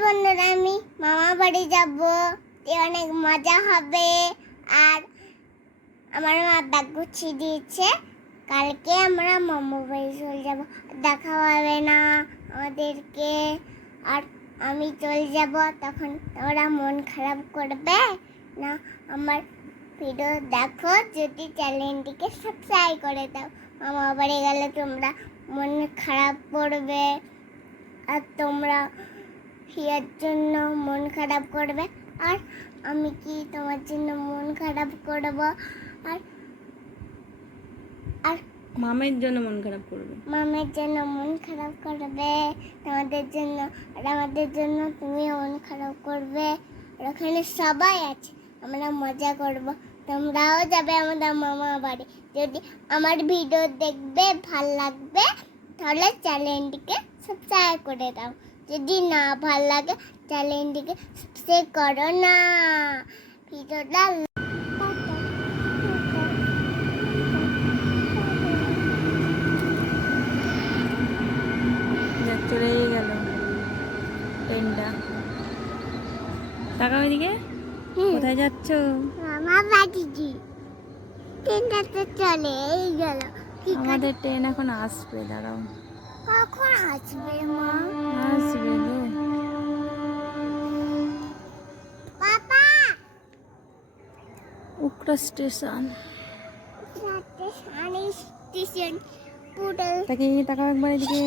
বন্ধুরা আমি মামা বাড়ি যাব, অনেক মজা হবে। আর আমার মা ব্যাগ গুছিয়ে দিয়েছে, কালকে আমরা মামা বাড়ি চলে যাব, দেখা হবে না আমাদেরকে। আর আমি চলে যাব, তখন তোমরা মন খারাপ করবে না। আমার ভিডিও দেখো, যদি চ্যানেলটিকে সাবস্ক্রাইব করে দাও। মামা বাড়ি গেলে তোমরা মন খারাপ করবে, আর তোমরা হিয়ার জন্য মন খারাপ করবে। আর আমি কি তোমার জন্য মন খারাপ করব? আর আর মামের জন্য মন খারাপ করবে, মামের জন্য মন খারাপ করবে, তোমাদের জন্য। আর আমাদের জন্য তুমিও মন খারাপ করবে। আর ওখানে সবাই আছে, আমরা মজা করব। তোমরাও যাবে আমাদের মামা বাড়ি। যদি আমার ভিডিও দেখবে, ভাল লাগবে, তাহলে চ্যানেলটিকে সাবস্ক্রাইব করে দাও। যদি না ভাল লাগে, চ্যানেলটিকে সাবস্ক্রাইব করো না। ভিডিওটা চলেই গেল ট্রেনটা। টাকা ওইদিকে কোথায় যাচ্ছ? মামা বাড়ি জি, ট্রেনটা তো চলে গেল। আমাদের ট্রেন এখন আসবে, দাঁড়াও। কখন আসবে মা? আসবে গো। পাপা উকড়া স্টেশন। রাতে স্টেশন পুরো তাকে টাকা একবার এদিকে